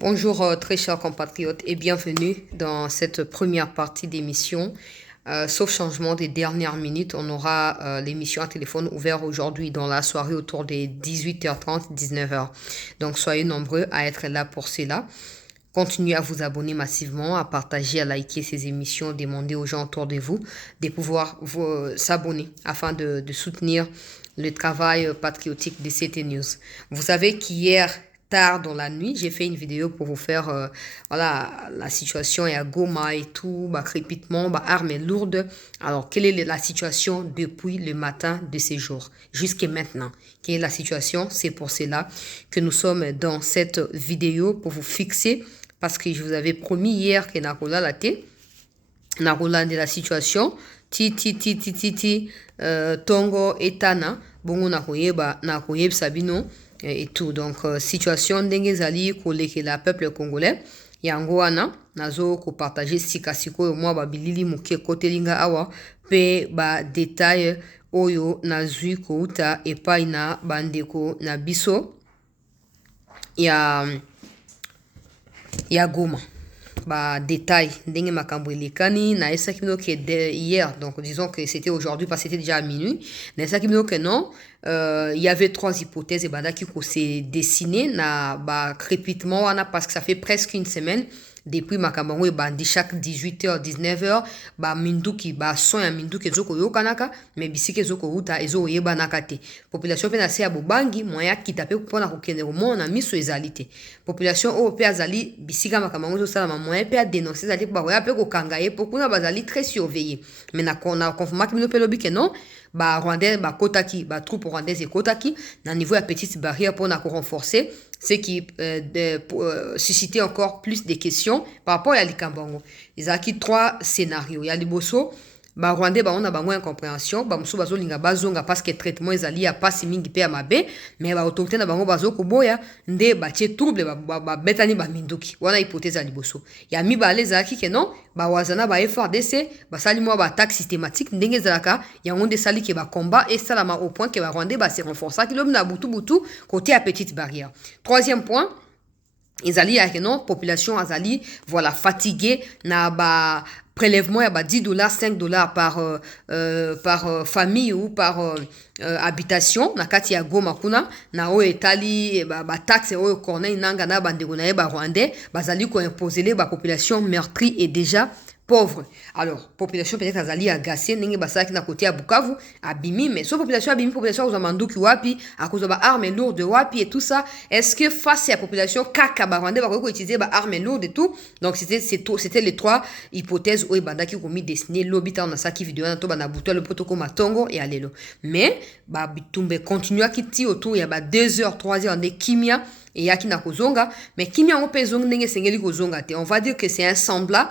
Bonjour très chers compatriotes et bienvenue dans cette première partie d'émission. Sauf changement des dernières minutes, on aura l'émission à téléphone ouvert aujourd'hui dans la soirée autour des 18h30, 19h. Donc soyez nombreux à être là pour cela. Continuez à vous abonner massivement, à partager, à liker ces émissions, demander aux gens autour de vous de pouvoir s'abonner afin de soutenir le travail patriotique de CT News. Vous savez qu'hier, tard dans la nuit, j'ai fait une vidéo pour vous faire voilà, la situation est à Goma et tout, bah, crépitement, bah, armes lourdes. Alors, quelle est la situation depuis le matin de ces jours jusqu'à maintenant? Quelle est la situation? C'est pour cela que nous sommes dans cette vidéo pour vous fixer parce que je vous avais promis hier que Nakola la thé, Nakola de la situation, Tongo et Tana, bongo Nakoyeb Sabino et tout. Donc, situation ndenge zali koleke la peuple congolais, yango wana, nazo ko partager sikasiko moi babilili muke kotelinga awa, pe ba détail oyo nazui kouta epai na bandeko na biso ya Goma. Bah, détail, ndenge makambo elekani, na esa kimino que hier, donc disons que c'était aujourd'hui parce que c'était déjà à minuit, na esa kimino que non, il y avait trois hypothèses et bada qui s'est dessiné na ba crépitement wana parce que ça fait presque une semaine depuis makambo et bandi chaque 18h 19h ba minduki ba son ya minduki ezoko yokanaka mais bisiki ezoko uta ezo yebanaka te population pe na se ya bobangi moya kita pe pona kokende komona miso ezali te population o pe azali bisika makambo ezo sala moya pe a dénoncer ezali ba ya pe kokanga ye pokuna bazali très surveillé mais na confirma que mino pe lobi que non ba rwandais ba kotaki ba troupe rwandaise kotaki na niveau ya petite barrière pour na renforcer ce qui suscitait encore plus de questions par rapport à Likambongo. Ils ont acquis trois scénarios. Il y a Liboso, ba Rwandais ba on a bango incompréhension, ba musu bazo linga bazonga parce que traitement ezali ya pasi mingi pe ya mabe, mais ba autorité na bango bazo koboya nde ba tie trouble ba betani ba minduki. Wana hypothèse ya Liboso. Ya mi ba les aki que non, ba wazana ba FRDC, ba sali mo ba attaque systématique ndenge zalaka, ya onde sali ke ba combat et salama au point que ba Rwandais ba se renforcer ki lobi na butu côté à petite barrière. Troisième point, ezali ya que non population azali voilà fatiguée na ba prélèvement ya ba 10 dollars 5 dollars par famille ou par habitation na kati ya Goma kuna na o etali ba taxe o corneille nanga na bandeko na ba rwandais bazali ko imposer ba population meurtrie et déjà pauvre. Alors, population peut-être azali agacée, n'enge basaki na côté à Bukavu, abimi, mais soit population abimi, population aux amanduki wapi, à cause de ba armes lourdes wapi et tout ça. Est-ce que face à la population kaka barwande va utiliser ba armes lourdes et tout? Donc c'était les trois hypothèses où bandaki komi dessiné lobita on a ça qui vidéo na to bana buto le protocole matongo et alelo. Mais ba bitumbe continue à quitter autour il y a ba 2h 3h de kimia et yaki na kozonga mais kimia on peut zonga ndenge sengeli kozonga te. On va dire que c'est un semblant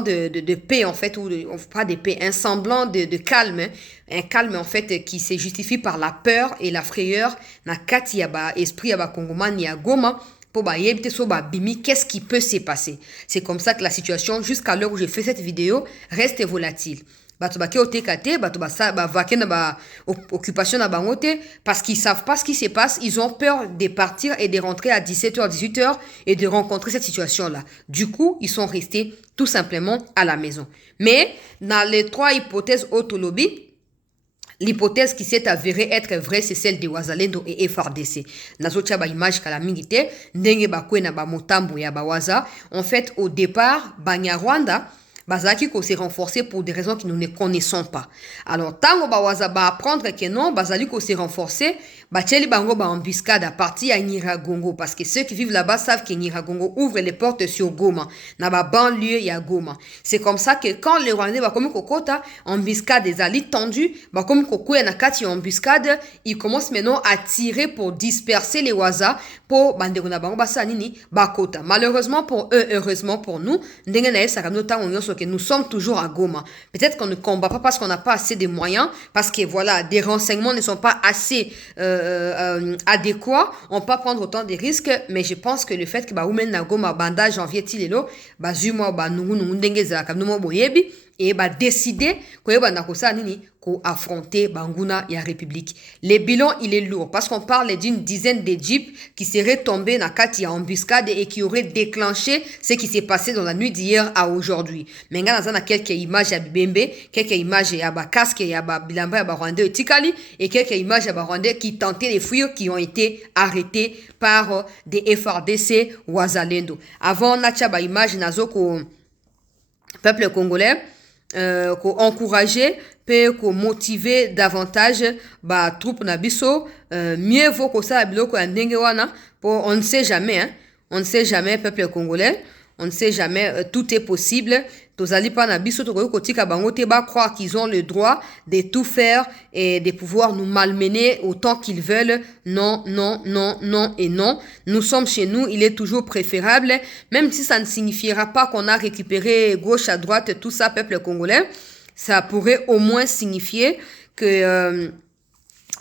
de paix en fait, ou pas de paix, un semblant de calme, hein, un calme en fait qui se justifie par la peur et la frayeur, na kati ya ba esprit ya ba Kongomani ya Goma, pour ba yebite so ba bimi, qu'est-ce qui peut se passer? C'est comme ça que la situation, jusqu'à l'heure où j'ai fait cette vidéo, reste volatile. Bato bake otekate, bato ba vake na ba occupation na bango te, parce qu'ils savent pas ce qui se passe, ils ont peur de partir et de rentrer à 17h, 18h et de rencontrer cette situation-là. Du coup, ils sont restés tout simplement à la maison. Mais dans les trois hypothèses autolobby, l'hypothèse qui s'est avérée être vraie, c'est celle de Wazalendo et FRDC. Nazotia ba image kala mingi te, ndenge ba kwe na ba motambo ya ba waza. En fait, au départ, Banyarwanda, bazaki ko s'est renforcé pour des raisons que nous ne connaissons pas. Alors, tango bawaza ba apprendre que non, bazali ko s'est renforcé, bacheli bango ba embuscade à partir à Nyiragongo, parce que ceux qui vivent là-bas savent que Nyiragongo ouvre les portes sur Goma, na ba banlieue ya Goma. C'est comme ça que quand les Rwandais ba comme kokota, embuscade des alliés tendus, ba comme kokuya na kati embuscade, ils commencent maintenant à tirer pour disperser les waza, pour bandeko na bango basa nini, bakota. Malheureusement pour eux, heureusement pour nous, ndenge na esa kamno tango que nous sommes toujours à Goma. Peut-être qu'on ne combat pas parce qu'on n'a pas assez de moyens, parce que voilà, des renseignements ne sont pas assez adéquats. On peut pas prendre autant de risques, mais je pense que le fait que Goma banda janvier tilelo, zuma nungu ndenge za kamno boyebi et ba décider ko banda ko ça nini ko affronter banguna ya république. Le bilan il est lourd parce qu'on parle d'une dizaine de jeeps qui seraient tombés na kati ya embuscade et qui auraient déclenché ce qui s'est passé dans la nuit d'hier à aujourd'hui. Mais ngana zana quelques images ya bibembe, quelques images ya ba casque ya ba bilamba ya ba Rwandais tikali et quelques images ya ba Rwandais qui tentaient de fuir qui ont été arrêtés par des FRDC Wazalendo. Avant nacha ba image nazo ko peuple congolais ko encourager pe ko motiver davantage ba troupe na biso mieux vaut ko ça biloko ya ndenge wana pour on ne sait jamais hein, on ne sait jamais peuple congolais, on ne sait jamais, tout est possible. Tozali pa na biso to ko tika bango te ba croire qu'ils ont le droit de tout faire et de pouvoir nous malmener autant qu'ils veulent. Non, non, non, non et non. Nous sommes chez nous, il est toujours préférable, même si ça ne signifiera pas qu'on a récupéré gauche à droite tout ça peuple congolais, ça pourrait au moins signifier que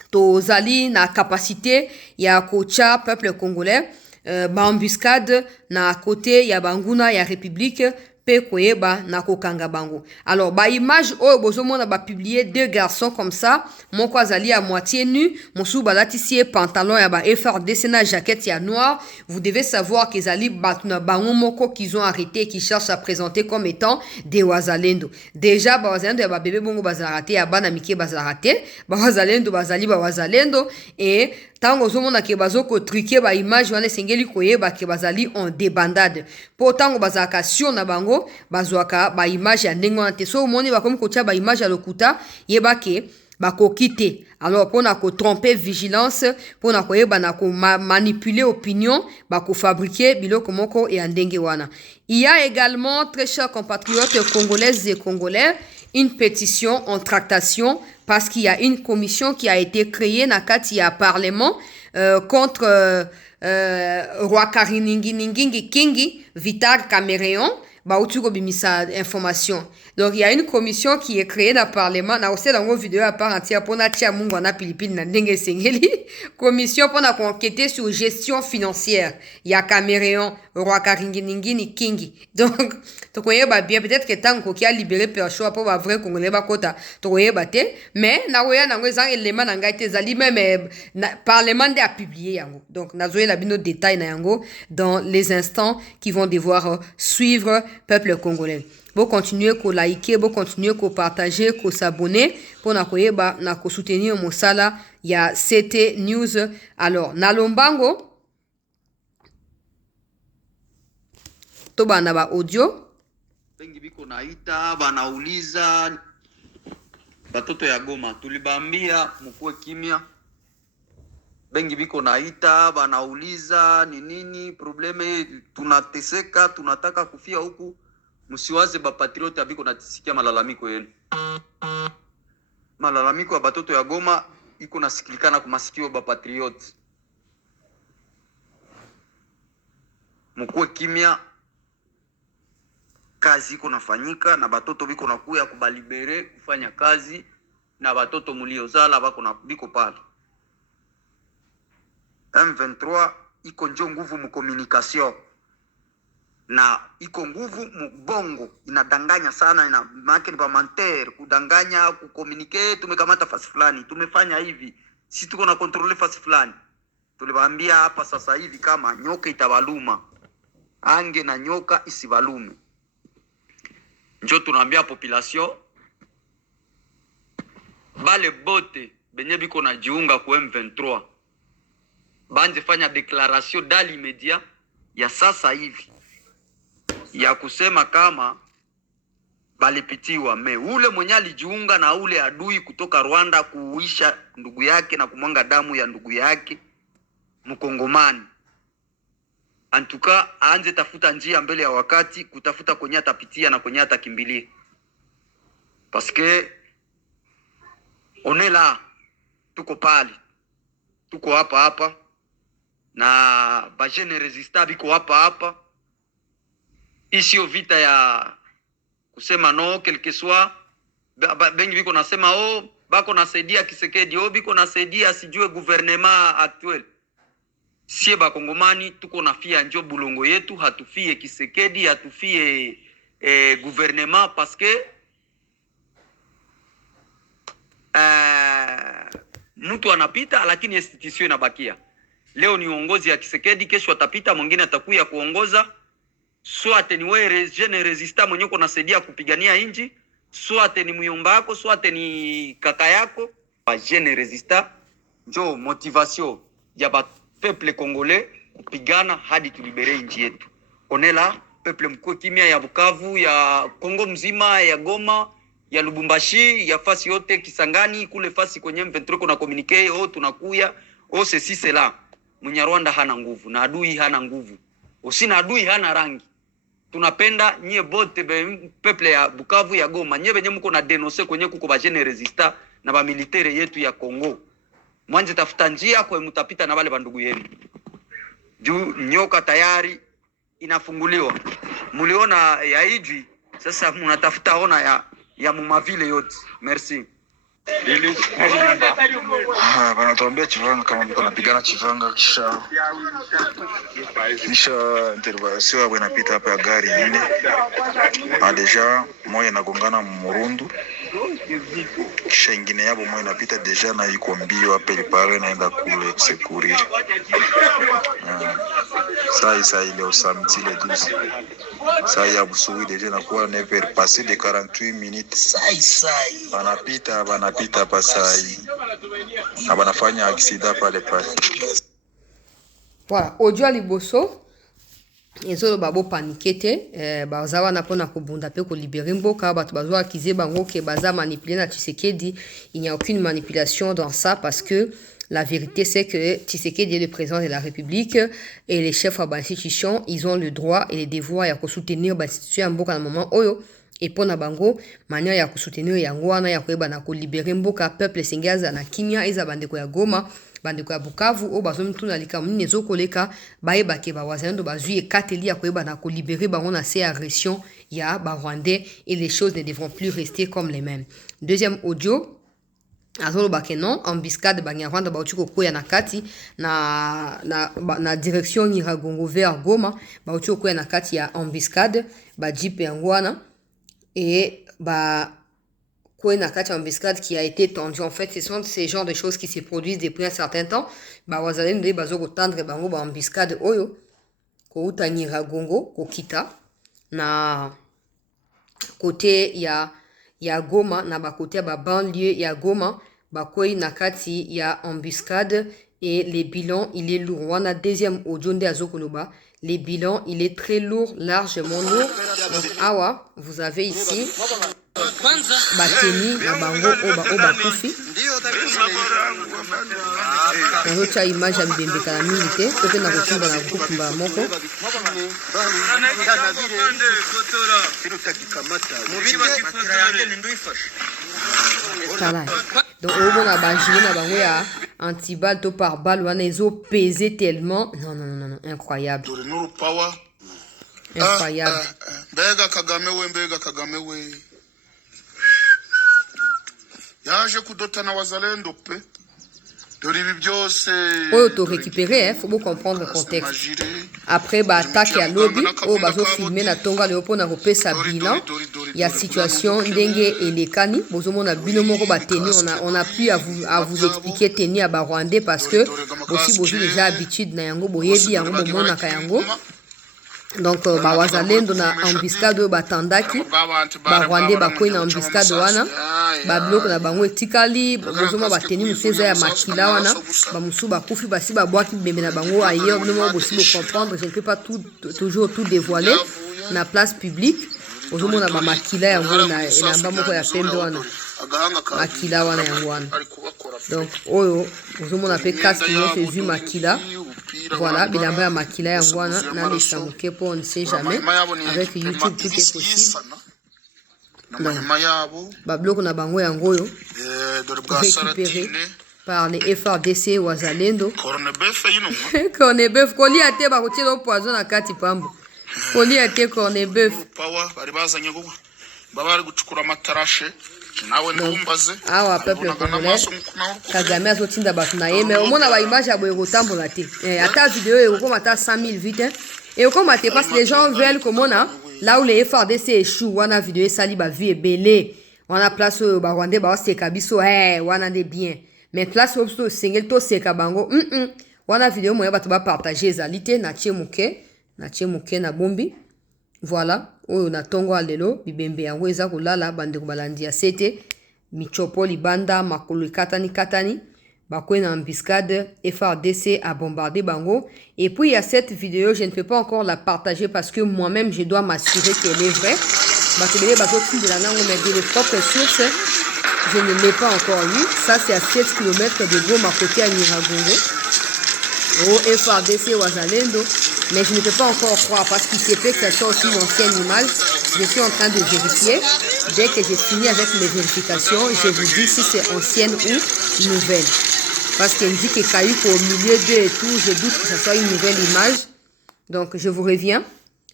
tozali na capacité ya kocha peuple congolais ba embuscade na côté ya banguna ya république pe koyeba na kokanga bango. Alors ba image oyo bozomona ba publier deux garçons comme ça, moko azali à moitié nu, mosu balati pantalon ya ba FRDC na jaquette ya noir. Vous devez savoir qu'ils ali batna bango moko qu'ils ont arrêté, qui cherchent à présenter comme étant des wazalendo. Déjà ba wazalendo ya ba bébé bongo bazarate ya bana mike bazarate, ba wazalendo bazali ba wazalendo et tango zomona ke bazoko truquer ba image wana sengeli koyeba ke bazali en débandade. Po tango bazaka sur na bango bazwaka ba image ya ndenge wana te. So omoni bakomi kotia ba image ya lokuta yeba ke bakoki te. Alors pona ko tromper vigilance, pona koyeba na ko manipuler opinion, bako fabriquer biloko moko e ndenge wana. Il y a également, très chers compatriotes congolaises et congolais, une pétition en tractation parce qu'il y a une commission qui a été créée na kati ya parlement contre Rwakari Ningi Kingi Vital Cameroun bautuko bimisa information. Donc il y a une commission qui est créée dans le parlement na aussi dans une vidéo à part entière pour na tia mungu na pilipili na ndenge sengeli commission pour na enquêter sur gestion financière ya Cameroun Rwakari Ningi Kingi. Donc to koyeba bien peut-être que tant ko kia libérer perso pour ba vrai congolais ba kota to koyeba te mais na oya na ngwe zang élément na ngai te zali même parlement de a publié yango. Donc na zoé la bino détail na yango dans les instants qui vont devoir suivre peuple congolais. Bon continuer ko liker, bon continuer ko partager, ko s'abonner pour na koyeba na ko soutenir mosala ya CT News. Alors na lombango to bana ba audio bengi biko naita banauliza batoto ya Goma tulibambia mkuwe kimya. Bengi biko naita banauliza ni nini probleme, tunateseka tunataka kufia huku. Msiwaze ba patriote biko natisikia malalamiko yenu. Malalamiko ya batoto ya Goma iko nasikilikana kwa masikio ba patriote. Mkuwe kimya, kazi iko nafanyika na batoto biko nakuya kubalibere kufanya kazi na batoto muliozala bako na biko pale. M23 iko njo nguvu mu communication na iko nguvu mu bongo, inadanganya sana, ina make ni ba menteur kudanganya ku communiquer, tumekamata fasi fulani, tumefanya hivi, si tuko na contrôler fasi fulani. Tuliwaambia hapa sasa hivi kama nyoka itabaluma, ange na nyoka isibalume. Njo tunaambia population bale bote benye biko na jiunga ku M23 banje fanya declaration dali media ya sasa hivi ya kusema kama balipitiwa me ule mwenye alijiunga na ule adui kutoka Rwanda kuuisha ndugu yake na kumwanga damu ya ndugu yake mkongomani. Antuka aanze tafuta njia mbele ya wakati, kutafuta kwenye atapitia na kwenye atakimbilia. Parce que on est là, tuko pale, tuko hapa na ba jeune resista biko hapa. Isio vita ya kusema no quelque soit bengi biko nasema bako nasaidia Kisekedi, biko nasaidia sijue gouvernement actuel. Sie ba Kongomani tuko nafia njo bulongo yetu, hatufie Kisekedi, hatufie gouvernement parce que mtu anapita lakini institution inabakia. Leo ni uongozi ya Tshisekedi, kesho atapita mwingine atakuya kuongoza. Swate ni wewe jeune resistant mwenye uko nasaidia kupigania inji, swate ni muyomba yako, swate ni kaka yako. Ba jeune resistant njo motivation ya ba peuple congolais kupigana hadi tulibere inji yetu. Onela peuple mkuu kimya ya Bukavu, ya Kongo mzima, ya Goma, ya Lubumbashi, ya fasi yote Kisangani, kule fasi kwenye M23 kuna communique, tunakuya, ceci cela. Munyarwanda hana nguvu, na adui hana nguvu. Usina adui hana rangi. Tunapenda nyie bote peuple ya Bukavu, ya Goma, nyie benye mko na denoncer kwenye kuko ba jeune resistant na ba militaire yetu ya Kongo. Mwanje tafuta njia kwa mutapita na wale bandugu yenu. Juu nyoka tayari inafunguliwa. Muliona ya Ijwi, sasa munatafuta ona ya mumavile yote. Merci. Wanatuambia Chivanga kama mko napigana Chivanga kisha intervention hapo inapita hapa ya gari nne. Deja moja inagongana Murundu. Kisha ingine yabo moja inapita deja na iko mbio hapa pale naenda kule kusekuri. Ça il est au samedi le 12. Ça y a Busuwi deja nakuwa never passé de 48 minutes. Banapita pasai. Na banafanya accident pale. Voilà, audio liboso. Ezolo babo paniquete, bazawa na pona kubunda pe ko libérer mboka, bato bazwa akize bango ke baza manipuler na Tshisekedi. Il n'y a aucune manipulation dans ça parce que la vérité c'est que Tshisekedi est le président de la République et les chefs de l'institution, ils ont le droit et le devoir ya ko soutenir l'institution mboka na moment oyo. Et pour na bango, manière ya ko soutenir yango wana ya ko eba na ko libérer mboka peuple sengaza na kimia eza bandeko ya Goma. Bandeko ya Bukavu o bazomi tuna lika muni ezokoleka bayeba ke ba wazalendo bazui ekateli ya koyeba na ko libérer bango na ces agressions ya ba Rwandais et les choses ne devront plus rester comme les mêmes. Deuxième audio azolo bakeno embuscade banyarwanda bauti kokoya na kati na direction Nyiragongo vers Goma bauti kokoya na kati ya embuscade ba jeep yango wana et ba na kati embuscade qui a été tendue. En fait, ce sont ces genres de choses qui se produisent depuis un certain temps. Ba wazalendo de bazo kotandre bango ba embuscade oyo ko uta Nyiragongo ko kita na côté ya Goma na ba côté ba banlieue ya Goma ba koi na kati ya embuscade et les bilans il est lourd. Wana deuxième audio nde azokoloba. Les bilans il est très lourd, largement lourd. Donc awa vous avez ici bateni na bango oba kufi nazotia image ya bibembeka na mingi te to mpe na kotimba na groupe mbala moko tala donc omona bagile na bango ya antibal to par balle wana ezopese tellement non incroyable incroyable. Mbega Kagame we yaje kudota na wazalendo pe dore ibi byose oyo to récupérer faut beaucoup comprendre le contexte. Après ba attaque ya lobby o bazo filmer na tonga le pona kopesa bilan ya situation ndenge elekani bozomona bino moko bateni on a pu à vous expliquer teni à ba Rwandais parce que aussi bozu déjà habitude na yango boyebi yango bomona ka yango. Donc ba wazalendo na embuscade batandaki ba Rwandais bakoi na embuscade wana ba bloc na bango etikali bozoma bateni museza ya makila wana ba musu bakufi basi ba bwaki bembe na bango ailleurs non possible comprendre, je ne peux pas toujours tout dévoiler na place publique bozoma na ba makila yango na elamba moko ya pembe wana makila wana yango wana. Donc oyo bozoma na pe casque no fezu makila. Voilà, bilamba ya makila yango wana na lesamuke po on ne sait jamais. Avec YouTube tout est possible. Ba blog na bango yango yo récupéré par les FARDC wazalendo. Cornebeuf koli ate ba kotilo poison na kati pambo. Koli ate cornebeuf. Baba gucukura matarashe. Awa peuple congolais Kagame azotinda bato na ye mais omona ba image ya boye kotambola te ata vidéo ekokoma ata 100 000 vite ekokoma te parce que les gens veulent komona là où les FARDC échouent wana vidéo esali ba vie ebele wana place oyo barwandais baoseka biso wana nde bien mais place oyo biso osengeli toseka bango wana video moya bato bapartage ezali te natie moke na bombi voilà oyo na ntongo ya lelo bibembe yango eza kolala bandeko balandi ya sete michopo libanda makolo ekatani bakwe na embuscade FARDC a bombardé bango et puis il y a cette vidéo je ne peux pas encore la partager parce que moi-même je dois m'assurer qu'elle est vraie batebele bazotindela nango mais de les propres sources je ne l'ai pas encore lu ça c'est à 7 km de Goma côté à Nyiragongo au FARDC Wazalendo mais je ne peux pas encore croire parce qu'il se peut que ça soit aussi une ancienne image. Je suis en train de vérifier. Dès que j'ai fini avec mes vérifications, je vous dis si c'est ancienne ou nouvelle. Parce qu'elle dit que Caillou au milieu d'eux et tout, je doute que ce soit une nouvelle image. Donc je vous reviens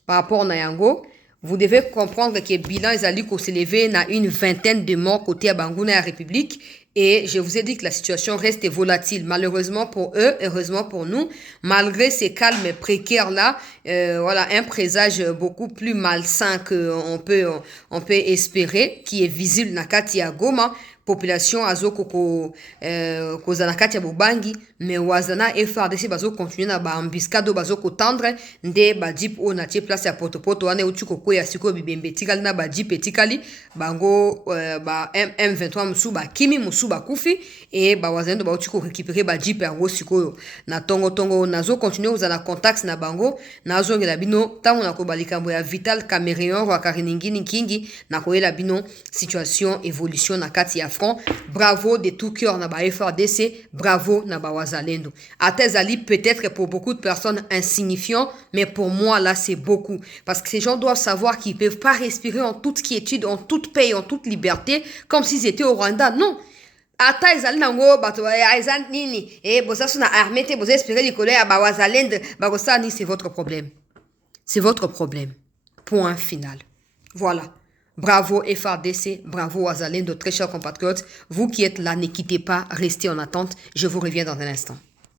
par rapport à Nayango. Vous devez comprendre que le bilan est allé s'élever à une vingtaine de morts côté à Bangouna et à la République. Et je vous ai dit que la situation reste volatile. Malheureusement pour eux, heureusement pour nous, malgré ces calmes précaires-là, voilà un présage beaucoup plus malsain qu'on peut espérer, qui est visible na kati ya Goma. Population azoko kozana kati ya bobangi mais wazana FARDC bazo continuer na ba embuscade bazo ko tendre nde ba jeep o na tie place ya potopoto wana uti ko ya siko bibembe tikali na ba jeep etikali bango ba M23 musu ba kimi musu ba kufi et ba wazendo ba uti ko récupérer ba jeep yango siko na tongo nazo continuer uzana contact na bango nazo ngela bino tango na ko balikambo ya Vital Cameroon wa kariningini kingi na ko yela bino situation évolution na kati ya front. Bravo de tout cœur na ba FARDC, bravo na ba Wazalendo. Atezali peut-être pour beaucoup de personnes insignifiant, mais pour moi là c'est beaucoup parce que ces gens doivent savoir qu'ils peuvent pas respirer en toute quiétude, en toute paix, en toute liberté comme s'ils étaient au Rwanda. Non. Ata ezali nango bato ezali nini boza sona armée te boza espérer likolo ya ba Wazalendo bakosa ni c'est votre problème. C'est votre problème. Point final. Voilà. Bravo FARDC, bravo Wazalendo, très chers compatriotes. Vous qui êtes là, ne quittez pas, restez en attente. Je vous reviens dans un instant.